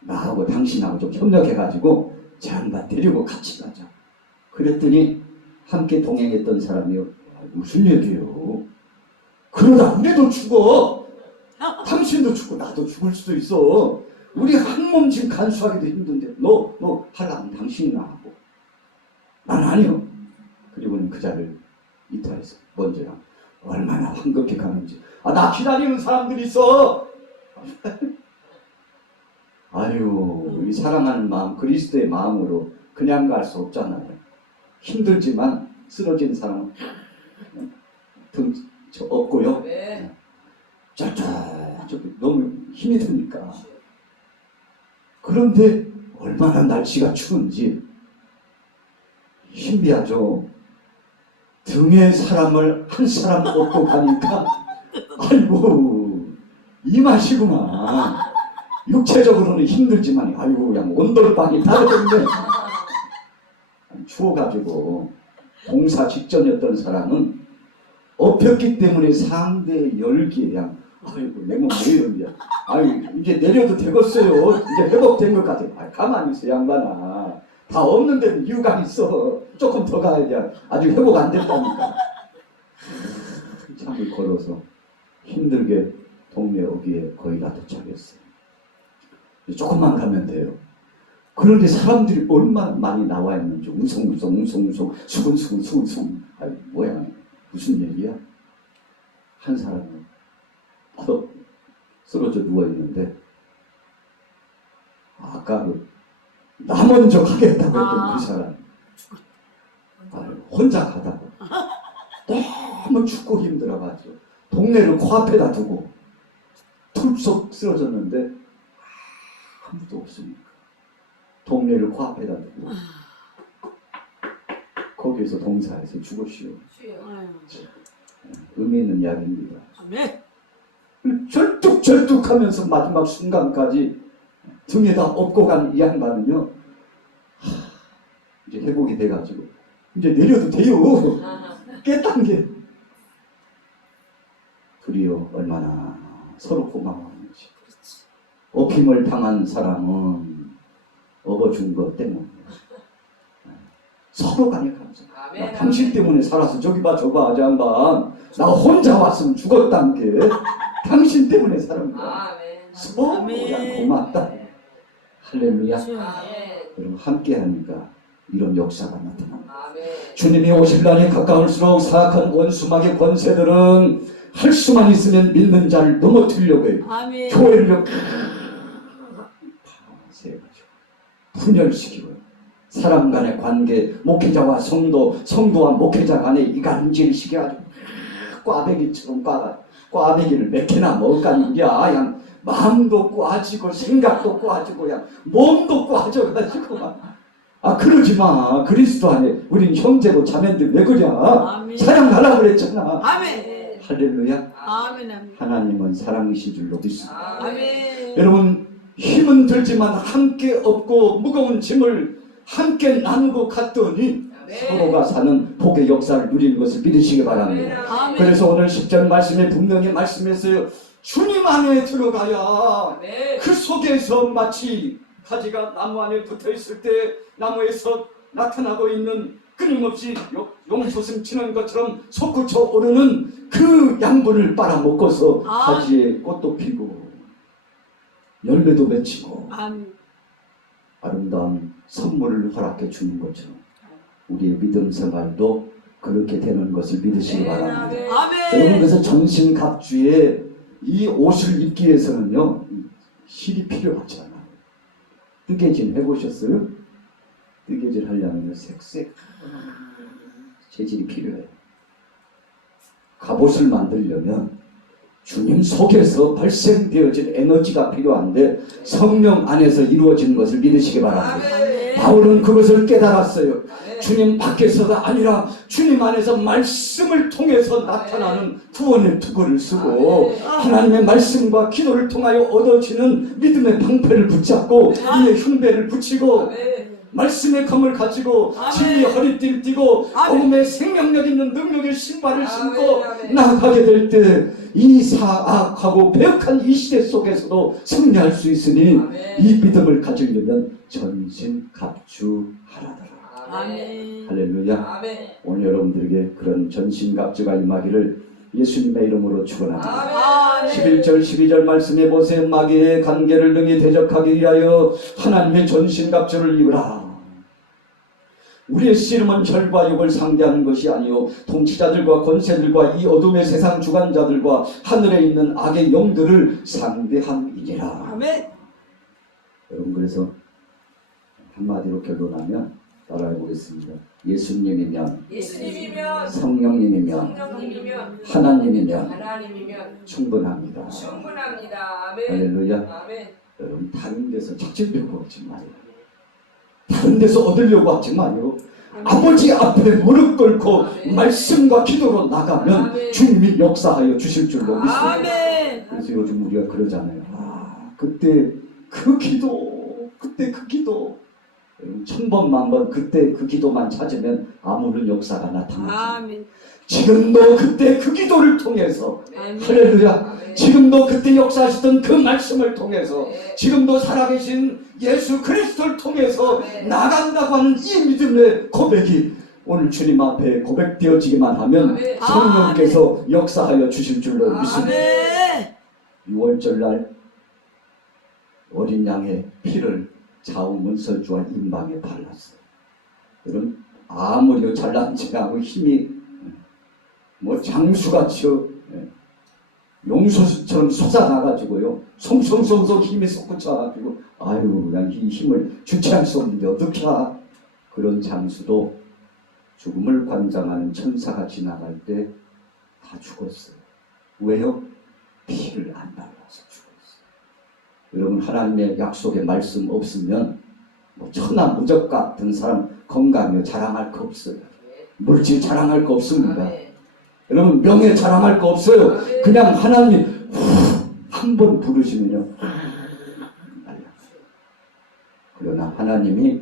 나하고 당신하고 좀 협력해가지고 제 양반 데리고 같이 가자. 그랬더니 함께 동행했던 사람이요, 무슨 얘기예요? 그러다 우리도 죽어. 당신도 죽고 나도 죽을 수도 있어. 우리 한 몸 지금 간수하기도 힘든데 너 하려면 당신이나 하고 난 아니요. 그리고는 그 자를 이탈해서 먼저야 얼마나 황급히 가는지. 나 기다리는 사람들이 있어. 아유, 이 사랑하는 마음, 그리스도의 마음으로 그냥 갈 수 없잖아요. 힘들지만 쓰러진 사람은 등 없고요. 쩔쩔 저기 너무 힘이 드니까. 그런데 얼마나 날씨가 추운지 신비하죠. 등에 사람을 한 사람 업고 가니까 아이고 이 맛이구나. 육체적으로는 힘들지만 아이고 그냥 온돌방이 다르던데 추워가지고 봉사 직전이었던 사람은 업혔기 때문에 상대 열기에 그냥 아이고 내 몸 왜 이러냐. 아이 이제 내려도 되겠어요. 이제 회복된 것 같아. 아, 가만히 있어 양반아. 다 없는 데는 이유가 있어. 조금 더 가야 돼. 아직 회복 안 됐다니까. 참을 걸어서 힘들게 동네 어귀에 거의 다 도착했어요. 조금만 가면 돼요. 그런데 사람들이 얼마나 많이 나와 있는지 웅성웅성 수근수근 아이 뭐야 무슨 얘기야? 한 사람은 쓰러져 누워있는데 아까 나 먼저 가겠다고 했던 그 사람 혼자 가다가 너무 춥고 힘들어가지고 동네를 코앞에다 두고 툴썩 쓰러졌는데 아무도 없으니까 동네를 코앞에다 두고 거기에서 동사해서 죽으시오. 의미 있는 이야기입니다. 아멘. 절뚝절뚝하면서 마지막 순간까지 등에다 업고 간 이 양반은요 이제 회복이 돼가지고 이제 내려도 돼요. 깼단 게 둘이요 얼마나 서로 고마워하는지. 업힘을 당한 사람은 업어준 것 때문에 서로 간에 감사. 나 당신 때문에 살아서 저기 봐 저봐 저 양반 나 혼자 왔으면 죽었단 게 당신 때문에 살은 거야. 서로 그냥 고맙다. 할렐루야. 여러분 함께 하니까 이런 역사가 나타납니다. 주님이 오실 날이 가까울수록 사악한 원수막의 권세들은 할 수만 있으면 믿는 자를 넘어뜨리려고 해요. 아멘. 교회를 이렇게 파쇄해가지고 분열시키고 사람 간의 관계, 목회자와 성도와 목회자 간의 이간질 시켜가지고 꽈배기처럼 꽈배기를 몇 개나 먹을까니 그냥 마음도 꽈지고 생각도 꽈지고 그냥 몸도 꽈져가지고 그러지 마. 그리스도 안에 우린 형제고 자매인데 왜 그래? 사랑하라고 그랬잖아. 아멘. 할렐루야. 아멘. 하나님은 사랑이신 줄로 믿습니다. 아멘. 여러분 힘은 들지만 함께 업고 무거운 짐을 함께 나누고 갔더니 서로가 사는 복의 역사를 누리는 것을 믿으시기 바랍니다. 아멘. 그래서 오늘 10절 말씀에 분명히 말씀했어요. 주님 안에 들어가야 그 속에서 마치 가지가 나무 안에 붙어있을 때 나무에서 나타나고 있는 끊임없이 용솟음 치는 것처럼 솟구쳐 오르는 그 양분을 빨아먹고서 가지에 꽃도 피고 열매도 맺히고 아름다운 선물을 허락해 주는 것처럼 우리의 믿음 생활도 그렇게 되는 것을 믿으시기 바랍니다. 여러분 그래서 전신갑주에 이 옷을 입기 위해서는요 실이 필요하지 않아요. 뜨개질 해보셨어요? 뜨개질 하려면 색색 재질이 필요해요. 갑옷을 만들려면 주님 속에서 발생되어진 에너지가 필요한데 성령 안에서 이루어지는 것을 믿으시기 바랍니다. 바울은 그것을 깨달았어요. 주님 밖에서가 아니라 주님 안에서 말씀을 통해서 나타나는 구원의 투구를 쓰고 하나님의 말씀과 기도를 통하여 얻어지는 믿음의 방패를 붙잡고 이에 흉배를 붙이고 말씀의 검을 가지고 진리의 허리띠를 띠고 복음의 생명력 있는 능력의 신발을 신고 나아가게 될 때 이 사악하고 배역한 이 시대 속에서도 승리할 수 있으니 이 믿음을 가지려면 전신갑주하라더라. 할렐루야. 오늘 여러분들에게 그런 전신갑주가 임하기를 예수님의 이름으로 축원합니다. 11절 12절 말씀해 보세요. 마귀의 관계를 능히 대적하기 위하여 하나님의 전신갑주를 입으라. 우리의 씨름은 혈과 육을 상대하는 것이 아니요 통치자들과 권세들과 이 어둠의 세상 주관자들과 하늘에 있는 악의 영들을 상대함이니라. 여러분 그래서 한마디로 결론하면 따라해보겠습니다. 예수님이면, 예수님이면 성령님이면, 성령님이면 하나님이면 하나님이면 충분합니다. 충분합니다. 아멘. 할렐루야. 아멘. 여러분 다른 데서 찾으려고 하지 마요. 다른 데서 얻으려고 하지 마요. 아버지 앞에 무릎 꿇고 아멘. 말씀과 기도로 나가면 아멘. 주님이 역사하여 주실 줄로 믿습니다. 아멘. 그래서 요즘 우리가 그러잖아요. 그때 그 기도, 그때 그 기도. 여러분 1000번, 10,000번 그때 그 기도만 찾으면 아무런 역사가 나타나죠. 아멘. 지금도 그때 그 기도를 통해서 아멘. 할렐루야. 아멘. 지금도 그때 역사하셨던 그 말씀을 통해서 네. 지금도 살아계신 예수 그리스도를 통해서 네. 나간다고 하는 이 믿음의 고백이 오늘 주님 앞에 고백되어지기만 하면 아멘. 성령께서 역사하여 주실 줄로 믿습니다. 아멘. 6월절 날 어린 양의 피를 좌우문설주와 임방에 발랐어요. 여러분 아무리 잘난지 하고 힘이 뭐 장수같이요 용수처럼 솟아나가지고요 송송송송 힘이 솟구쳐가지고 아유 그냥 이 힘을 주체할 수 없는데 어떻게 하? 그런 장수도 죽음을 관장하는 천사가 지나갈 때 다 죽었어요. 왜요? 피를 안 발라서 죽었어요. 여러분 하나님의 약속의 말씀 없으면 뭐 천하 무적 같은 사람 건강에 자랑할 거 없어요. 물질 자랑할 거 없습니다. 아멘. 여러분 명예 자랑할 거 없어요. 그냥 하나님 한 번 부르시면요. 그러나 하나님이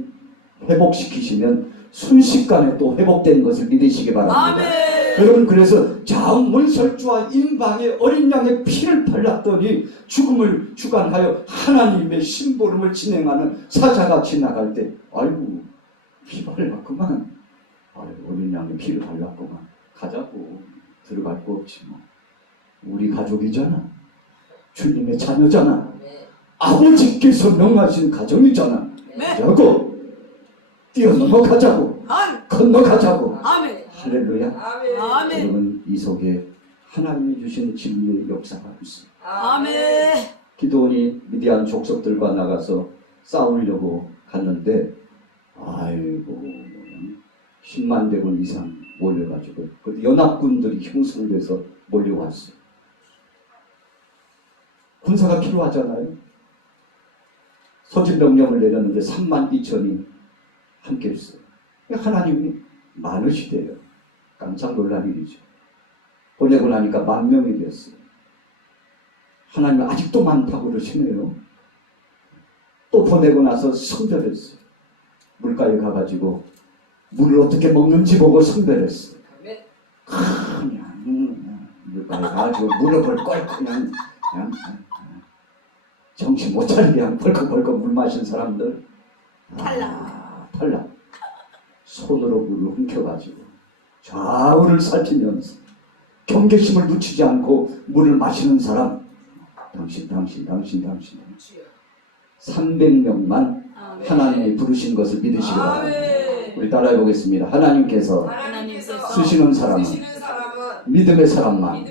회복시키시면 순식간에 또 회복된 것을 믿으시기 바랍니다. 아멘. 여러분 그래서 좌우문설주와 임방에 어린 양의 피를 발랐더니 죽음을 주관하여 하나님의 심부름을 진행하는 사자가 지나갈 때 아이고 피 발랐구만. 아이고 어린 양의 피를 발랐구만. 가자고. 들어갈 거 없지 뭐. 우리 가족이잖아. 주님의 자녀잖아. 아버지께서 명하신 가정이잖아. 네. 가자고. 뛰어넘어가자고. 건너가자고. 아멘. 할렐루야. 아멘. 아멘. 여러분 이 속에 하나님이 주신 진리의 역사가 있습니다. 아멘. 기드온이 미디안 족속들과 나가서 싸우려고 갔는데 아이고 10만 대군 이상 몰려가지고 그 연합군들이 형성돼서 몰려왔어요. 군사가 필요하잖아요. 소집 명령을 내렸는데 32,000이 함께 했어요. 하나님이 많으시대요. 깜짝 놀란 일이죠. 보내고 나니까 10,000명이 됐어요. 하나님이 아직도 많다고 그러시네요. 또 보내고 나서 성별했어요. 물가에 가가지고 물을 어떻게 먹는지 보고 성별했어요. 그냥 물가에 가가지고 무릎을 꿇고 그냥 정신 못 차리게 그냥 벌컥벌컥 물 마신 사람들 탈락. 손으로 물을 훔쳐가지고 좌우를 살피면서 경계심을 늦추지 않고 물을 마시는 사람 당신 300명만 하나님이 부르신 것을 믿으시기 바랍니다. 우리 따라해 보겠습니다. 하나님께서 쓰시는 사람은 믿음의 사람만.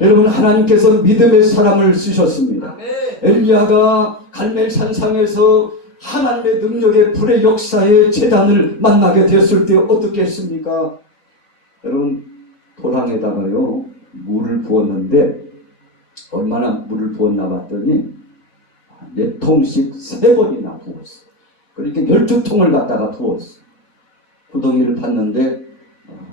여러분 하나님께서 믿음의 사람을 쓰셨습니다. 엘리야가 갈멜 산상에서 하나님의 능력의 불의 역사의 제단을 만나게 되었을 때 어떻게 했습니까? 여러분 도랑에다가요 물을 부었는데 얼마나 물을 부었나 봤더니 4통씩 3번이나 부었어요. 그러니까 12통을 갖다가 부었어요. 구덩이를 팠는데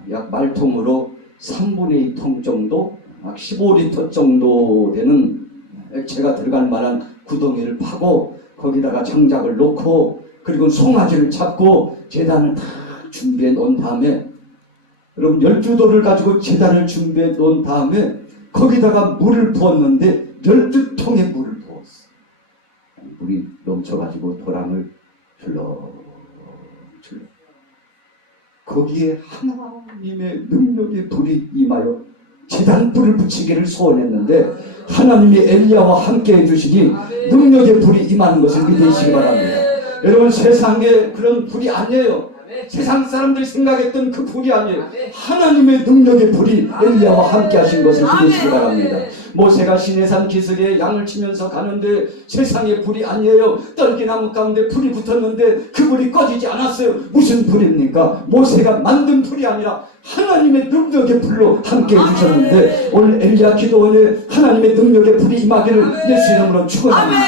약 말통으로 3분의 2통 정도, 약 15리터 정도 되는 액체가 들어갈 만한 구덩이를 파고 거기다가 장작을 놓고 그리고 송아지를 잡고 제단을 다 준비해 놓은 다음에 여러분 12도를 가지고 제단을 준비해 놓은 다음에 거기다가 물을 부었는데 12통의 물을 부었어. 물이 넘쳐가지고 도랑을 출렁출렁 거기에 하나님의 능력의 불이 임하여 제단불을 붙이기를 소원했는데 하나님이 엘리야와 함께 해주시니 능력의 불이 임하는 것을 믿으시기 바랍니다. 여러분 세상에 그런 불이 아니에요. 세상 사람들이 생각했던 그 불이 아니에요. 아멘. 하나님의 능력의 불이 엘리야와 함께 하신 것을 아멘. 믿으시기 바랍니다. 모세가 시내산 기슭에 양을 치면서 가는데 세상의 불이 아니에요. 떨기나무 가운데 불이 붙었는데 그 불이 꺼지지 않았어요. 무슨 불입니까? 모세가 만든 불이 아니라 하나님의 능력의 불로 함께 해주셨는데 오늘 엘리야 기도원에 하나님의 능력의 불이 임하기를 예수 이름으로 축원합니다.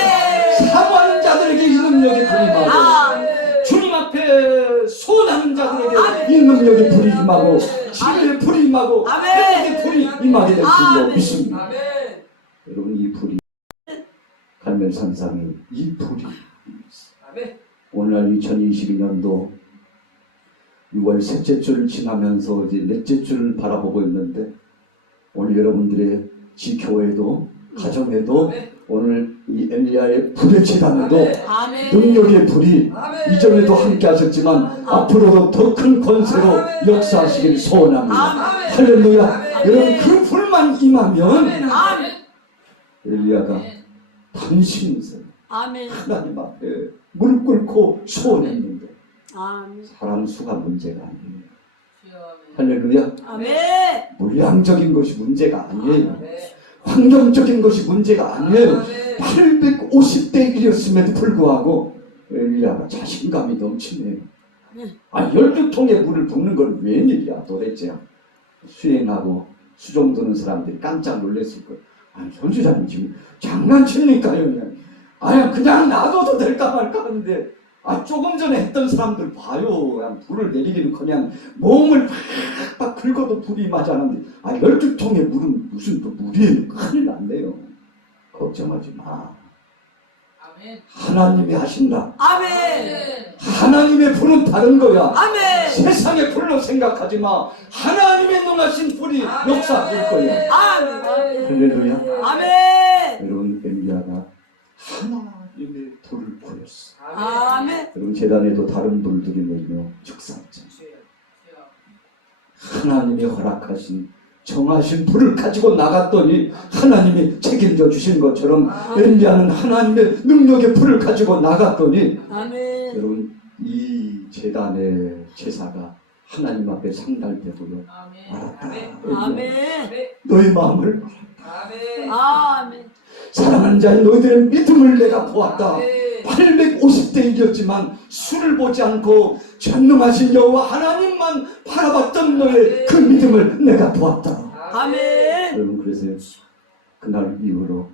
사모하는 자들에게 이 능력의 불이 임하고 주님 앞에 소원하는 자들에게 이 능력의 불이 임하고 지혜의 불이 임하고 회복의 불이 임하게 될 줄로 믿습니다. 아멘. 여러분 이 불이 갈멜산상에 이 불이 아멘. 오늘날 2022년도 6월 셋째 주를 지나면서 이제 넷째 주를 바라보고 있는데 오늘 여러분들의 지교회도 가정에도 오늘 이 엘리야의 불의 재단에도 능력의 불이 아멘. 이전에도 함께 하셨지만 앞으로도 더 큰 권세로 역사하시길 소원합니다. 아멘. 할렐루야. 아멘. 여러분 그 불만 임하면 아멘. 엘리야가 단신에서 아멘. 하나님 앞에 무릎 꿇고 소원했는데 아멘. 사람 수가 문제가 아니에요. 할렐루야. 아멘. 물량적인 것이 문제가 아니에요. 아멘. 환경적인 것이 문제가 아니에요. 아멘. 850대 1이었음에도 불구하고 엘리야가 자신감이 넘치네요. 12통의 물을 붓는 건 웬일이야 도대체. 수행하고 수종 드는 사람들이 깜짝 놀랐을 거예요. 아니 선지자님 지금 장난칩니까요? 그냥 놔둬도 될까 말까 하는데 조금 전에 했던 사람들 봐요. 그냥 불을 내리기는 그냥 몸을 팍팍 긁어도 불이 맞지 않는데 12통의 물은 무슨 또 물이에요. 큰일 났네요. 걱정하지 마. 아멘. 하나님이 하신다. 아멘. 하나님의 불은 다른 거야. 아멘. 세상의 불로 생각하지 마. 하나님의 능하신 불이 역사할 거야. 아멘. 할렐루야. 아멘. 여러분 엘리야가 하나님의 불을 보였어. 아멘. 여러분 재단에도 다른 불들이 내며 축사했죠. 하나님이 허락하신 정하신 불을 가지고 나갔더니 하나님이 책임져 주신 것처럼 엘리야는 하나님의 능력의 불을 가지고 나갔더니 아멘. 여러분 이 재단의 제사가 하나님 앞에 상달되고요. 알았다. 아멘. 너의 마음을 아멘. 아멘. 사랑하는 자인 너희들의 믿음을 내가 보았다. 아멘. 850대 1이었지만 수를 보지 않고 전능하신 여호와 하나님만 바라봤던 너의 그 믿음을 내가 보았다. 아멘. 여러분 그래서 그날 이후로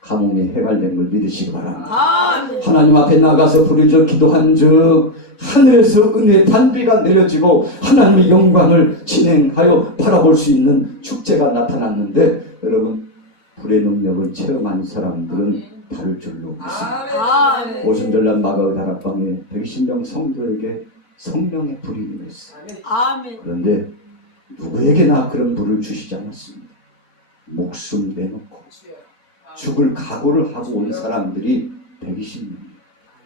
가뭄이 해갈된 걸 믿으시기 바랍니다. 아멘. 하나님 앞에 나가서 부르짖어 기도한 즉 하늘에서 은혜의 단비가 내려지고 하나님의 영광을 진행하여 바라볼 수 있는 축제가 나타났는데 여러분 불의 능력을 체험한 사람들은 다를 줄로 믿습니다. 아멘. 오순절날 마가의 다락방에 120명 성도에게 성령의 불이 임했어요. 아멘. 그런데 누구에게나 그런 불을 주시지 않았습니다. 목숨 내놓고 죽을 각오를 하고 온 사람들이 120명이에요.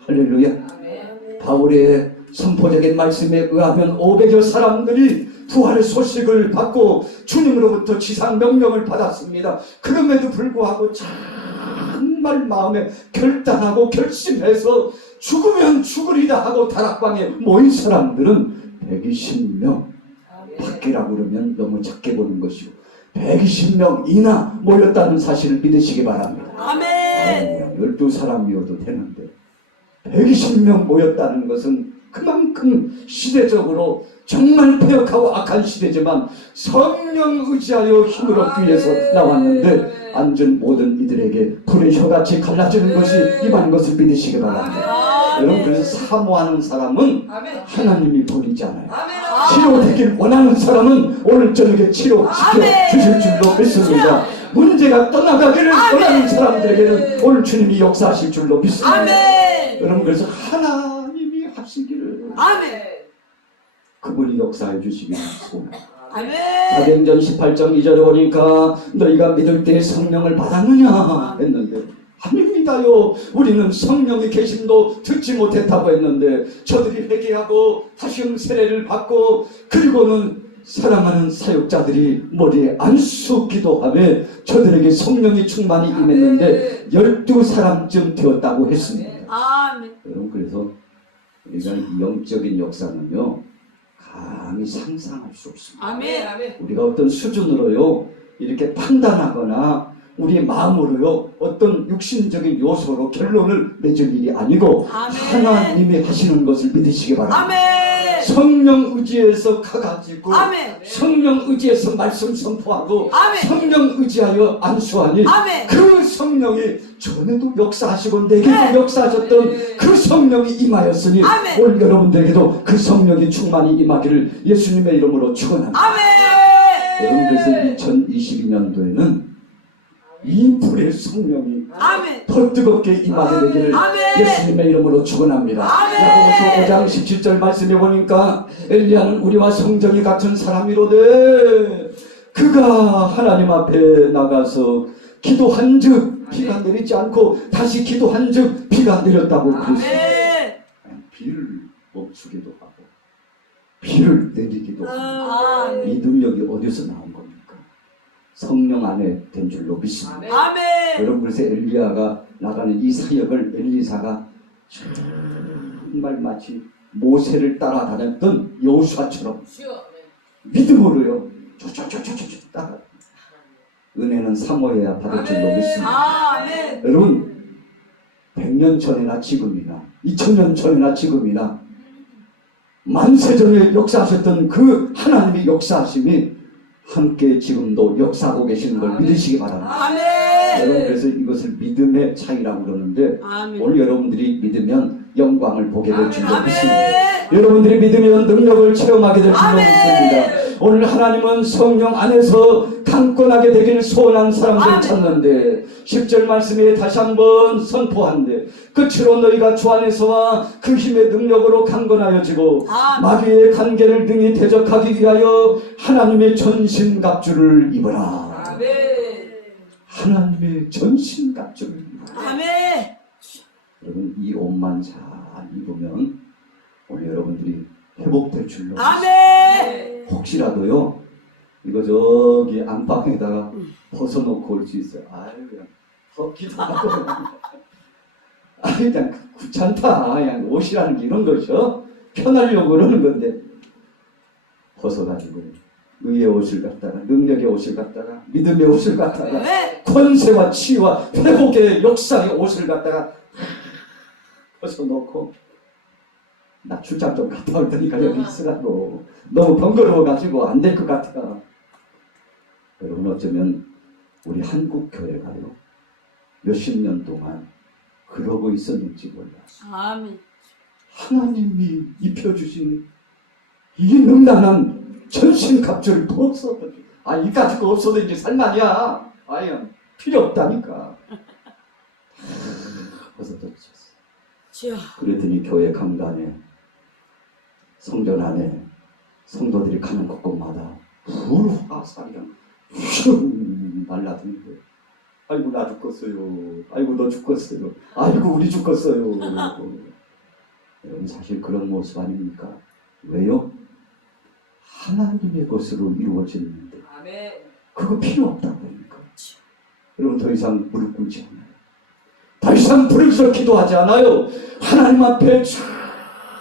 할렐루야. 아멘. 바울의 선포적인 말씀에 의하면 500여 사람들이 부활의 소식을 받고 주님으로부터 지상 명령을 받았습니다. 그럼에도 불구하고 정말 마음에 결단하고 결심해서 죽으면 죽으리다 하고 다락방에 모인 사람들은 120명. 밖이라고 그러면 너무 작게 보는 것이고 120명 이나 모였다는 사실을 믿으시기 바랍니다. 아멘. 12사람이어도 되는데 120명 모였다는 것은 그만큼 시대적으로 정말 폐역하고 악한 시대지만 성령 의지하여 힘을 얻기 위해서 나왔는데 앉은 모든 이들에게 불의 혀같이 갈라지는 것이 임한 것을 믿으시기 바랍니다. 여러분 그래서 사모하는 사람은 하나님이 버리지 않아요. 치료되길 원하는 사람은 오늘 저녁에 치료시켜 주실 줄로 믿습니다. 문제가 떠나가기를 원하는 사람들에게는 오늘 주님이 역사하실 줄로 믿습니다. 아멘. 여러분 그래서 하나님이 하시기를 아멘. 그분이 역사해 주시기를 소원합니다. 아멘. 사도행전 18장 2절에 보니까 너희가 믿을 때 성령을 받았느냐 했는데 아닙니다요. 우리는 성령의 계심도 듣지 못했다고 했는데 저들이 회개하고 다시금 세례를 받고 그리고는 사랑하는 사역자들이 머리에 안수 기도하며 저들에게 성령의 충만이 임했는데 12사람쯤 되었다고 했습니다. 아멘. 여러분 그래서 그러니까 영적인 역사는요 감히 상상할 수 없습니다. 아멘. 아멘. 우리가 어떤 수준으로요 이렇게 판단하거나 우리 마음으로요 어떤 육신적인 요소로 결론을 맺을 일이 아니고 아멘. 하나님이 하시는 것을 믿으시기 바랍니다. 아멘. 성령 의지에서 가가지고 아멘. 성령 의지에서 말씀 선포하고 아멘. 성령 의지하여 안수하니 아멘. 그 성령이 전에도 역사하시고 내게도 네. 역사하셨던 네. 그 성령이 임하였으니 아멘. 오늘 여러분들에게도 그 성령이 충만히 임하기를 예수님의 이름으로 축원합니다. 아멘. 여러분 그래서 2022년도에는 이 불의 성령이 아멘. 더 뜨겁게 임하게 되기를 아멘. 예수님의 이름으로 축원합니다. 아멘. 야고보서 5장 17절 말씀해 보니까 엘리야는 우리와 성정이 같은 사람이로되 그가 하나님 앞에 나가서 기도한즉 비가 내리지 않고 다시 기도한즉 비가 내렸다고 그랬어요. 아멘. 비를 멈추기도 하고 비를 내리기도 하고 아멘. 이 능력이 어디서 나온 겁니까? 성령 안에 된 줄로 믿습니다. 아멘. 아멘. 여러분 그래서 엘리야가 나가는 이 사역을 엘리사가 정말 마치 모세를 따라다녔던 여호수아처럼 주여. 믿음으로요 쫓 따라 은혜는 사모해야 받을 줄로 아멘. 믿습니다. 아멘. 여러분 100년 전이나 지금이나 2000년 전이나 지금이나 만세전에 역사하셨던 그 하나님의 역사하심이 함께 지금도 역사하고 계시는 걸 믿으시기 바랍니다. 아멘. 여러분 그래서 이것을 믿음의 차이라고 그러는데 아멘. 오늘 여러분들이 믿으면 영광을 보게 될 줄로 믿습니다. 아멘. 여러분들이 믿으면 능력을 체험하게 될 줄로 아멘. 믿습니다. 오늘 하나님은 성령 안에서 강건하게 되기를 소원한 사람들을 아멘. 찾는데 10절 말씀에 다시 한번 선포한데 끝으로 너희가 주 안에서와 그 힘의 능력으로 강건하여지고 아멘. 마귀의 간계를 능히 대적하기 위하여 하나님의 전신갑주를 입어라. 아멘. 하나님의 전신갑주를 입어라. 아멘. 여러분 이 옷만 잘 입으면 오늘 여러분들이 회복될 줄로 믿습니다. 아멘. 혹시라도요 이거 저기 안방에다가 벗어놓고 올 수 있어요. 아유 그냥 덥기도 하고 아유 그냥 귀찮다. 그냥 옷이라는 게 이런 거죠. 편하려고 그러는 건데 벗어가지고 의의 옷을 갖다가 능력의 옷을 갖다가 믿음의 옷을 갖다가 아멘. 권세와 치유와 회복의 역사의 옷을 갖다가 벗어놓고 나 출장 좀 갔다 올 테니까 여기 있으라고. 너무 번거로워가지고 안 될 것 같아. 여러분 어쩌면 우리 한국 교회가요 몇십 년 동안 그러고 있었는지 몰라요. 아멘. 하나님이 입혀주신 이 능란한 전신갑주를 벗어도 이 가지고 없어도 이제 살만이야. 아예 필요 없다니까. 벗어졌어. 주여. 그랬더니 교회 강단에 성전 안에 성도들이 가는 곳곳마다 불화살이랑 슝 날라드는데 아이고 나 죽겠어요. 아이고 너 죽겠어요. 아이고 우리 죽겠어요. 여러분 사실 그런 모습 아닙니까? 왜요? 하나님의 것으로 이루어지는데 아멘. 그거 필요 없다고 그러니까. 여러분 더 이상 무릎 꿇지 않아요. 더 이상 부르짖어 기도하지 않아요. 하나님 앞에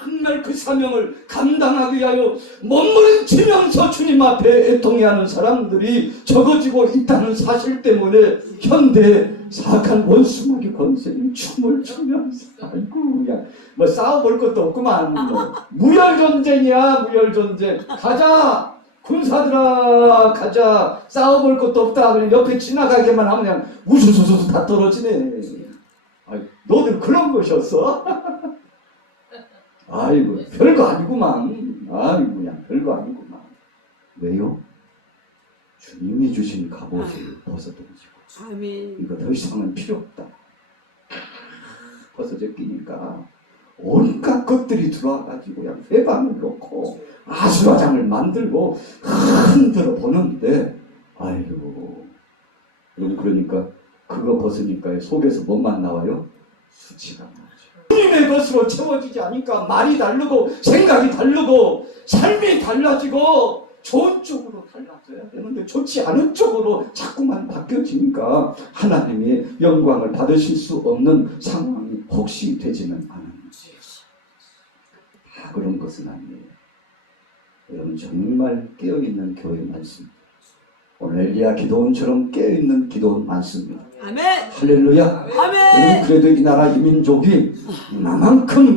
정말 그 사명을 감당하기 위하여 몸부림치면서 주님 앞에 애통해야 하는 사람들이 적어지고 있다는 사실 때문에 현대 사악한 원수마귀 권세는 춤을 추면서 아이고 그냥 뭐 싸워볼 것도 없구만. 무혈전쟁이야 무혈전쟁. 가자 군사들아 가자. 싸워볼 것도 없다. 그냥 옆에 지나가기만 하면 그냥 우수수수 다 떨어지네. 너들 그런 것이었어? 아이고 별거 아니구만. 아이고 그냥 별거 아니구만. 왜요? 주님이 주신 갑옷을 벗어던지고 아멘. 이거 더 이상은 필요 없다. 벗어져 끼니까 온갖 것들이 들어와가지고 그냥 회방을 놓고 아수라장을 만들고 흔들어 보는데 아이고 여러분 그러니까 그거 벗으니까 속에서 뭐만 나와요? 수치가 나오죠. 주님의 것으로 채워지지 않으니까 말이 다르고 생각이 다르고 삶이 달라지고 좋은 쪽으로 달라져야 되는데 좋지 않은 쪽으로 자꾸만 바뀌어지니까 하나님의 영광을 받으실 수 없는 상황이 혹시 되지는 않은지. 그런 것은 아니에요. 여러분 정말 깨어있는 교회 많습니다. 오늘 엘리야 기도원처럼 깨어있는 기도원 많습니다. 아멘. 할렐루야. 아멘. 여러분 그래도 이 나라 이 민족이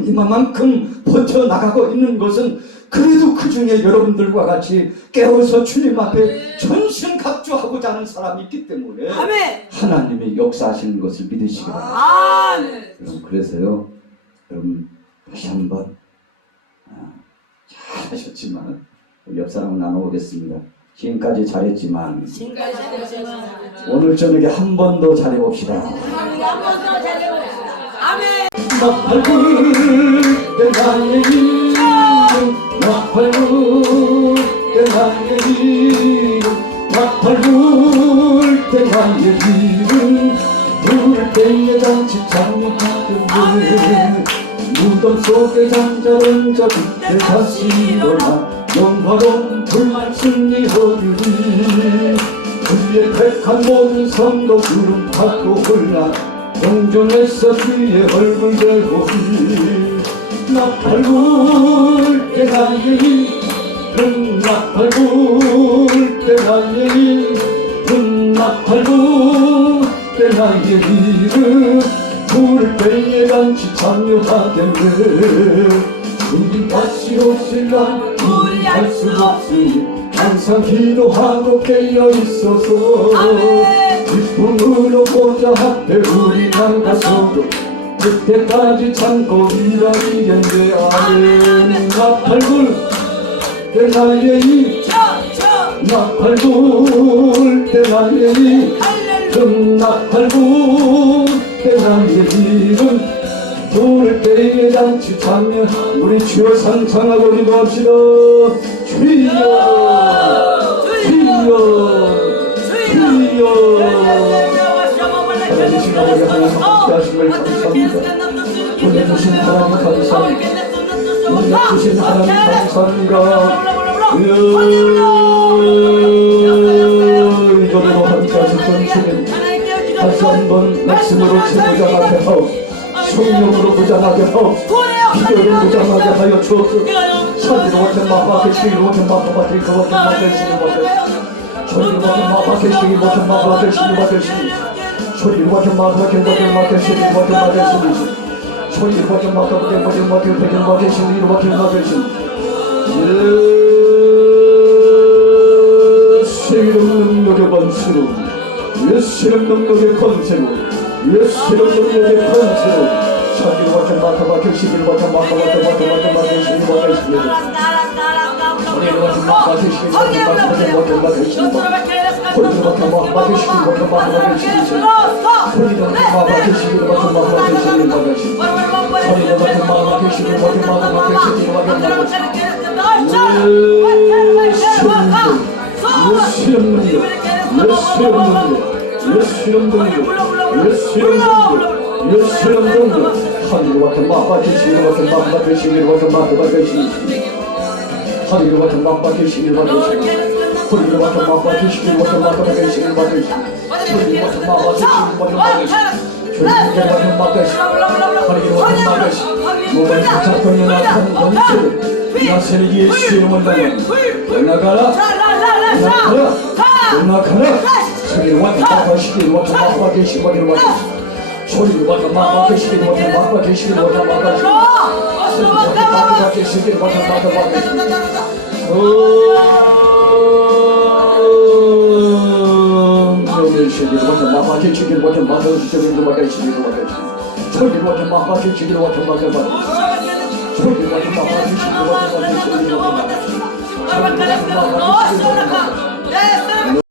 이만큼 버텨나가고 있는 것은 그래도 그 중에 여러분들과 같이 깨어서 주님 앞에 전신갑주하고자 하는 사람이 있기 때문에 아멘. 하나님이 역사하시는 것을 믿으시기 바랍니다. 아멘. 여러분 그래서요 여러분 다시 한번 잘하셨지만 우리 옆 사람 나눠보겠습니다. 지금까지 잘했지만 지금까지 잘했지만 오늘 저녁에 한 번 더 잘해봅시다. 우리 한번 더 잘해봅시다. 아멘. 나팔 불 때 나의 이름 나팔 불 때 나의 이름 나팔 불 때 나의 이름 부를 때에 잔치 장목하던데 무덤 속에 잠자는 자 그때 다시 일어나 영화로운 불말씀이 허리니 그의 택한 모든 성도 구름 타고 올라 영종에서 주의 얼굴 대보니 나팔 불 때 나의 이름 나팔 불 때 나의 이름 나팔 불 때 나의 이름 부를 때에 잔치 참여하겠네 우리 다시 오실 날 우리 알 수 없으니 항상 기도하고 깨어있어서 아멘. 기쁨으로 보좌 앞에 우리 나가서도 그때까지 참고 기다리겠네 아멘 나팔 불 때 나의 이 나팔 불 때 나의 이름 나팔 불 때 나의 이름 부를 때에 잔치 참여 우리 주여 상상하고 기도합시다. 주여 주여 주여 하나님 아버지 하나님 함께 하심을 감사합니다. 보내주신 하나님 감사합니다. 보내주신 하나님 감사합니다. 이전에도 함께 하셨던 주님 다시 한번 말씀으로 무장하게 하옵소서 성령으로 무장하게 하옵소서 기도로 무장하게 하여 주옵소서 사지로 같은 마파케 시기로 같은 마파케 시기로 같은 마파케 시기로 소리로 같은 마파케 시기로 같은 마파케 시기로 같은 소리로 같은 마파케 시기로 같은 마파케 시기로 소리로 같은 마파케 시기로 같은 마파케 시기로 예수 이름 능력의 번수로 예수 이름 능력의 권세로 예수 이름 능력의 권세로 천기로 같은 마타바케 시기로 같은 마타바케 시기로 같은 시기로 소리로 같은 마타바케 시기로 같은 마타바케 시기로 소리로 같은 마타바케 시기로 같은 마타바케 시기로 소리로 같은 마타바케 시기로 같은 마타바케 시기로 소리로 같은 마타바케 시기로 같은 마타바케 시기로 예수 이름 능력 예수 이름 능력 예수 이름 능력 예수 이름 능력 예수 이름 능력 하늘로 같은 마파케 시기로 같은 마파케 시기로 같은 마파케 시기로 하늘로 같은 마파케 시기로 같은 소리로 같은 마파케 시기로 같은 마파케 시기로 같은 소리로 같은 마파케 시기로 같은 소리로 같은 마파케 하늘로 같은 마파케 몸을 붙잡고 연합하는 권세로 나세는 예수 이름을 나가 나가라 나가라 나가라 소리로 같은 마파케 시기로 같은 마파케 시기로 같은 소리로 같은 마파케 시기로 같은 마파케 시기로 같은 마파케 시기로 같은 마파케 시기로 같은 마파케 시기로 같은 마파케 시기로 같은 소리로 같은 마파케 시기로 같은 마파케 소리로 같은 마파케 시기로 같은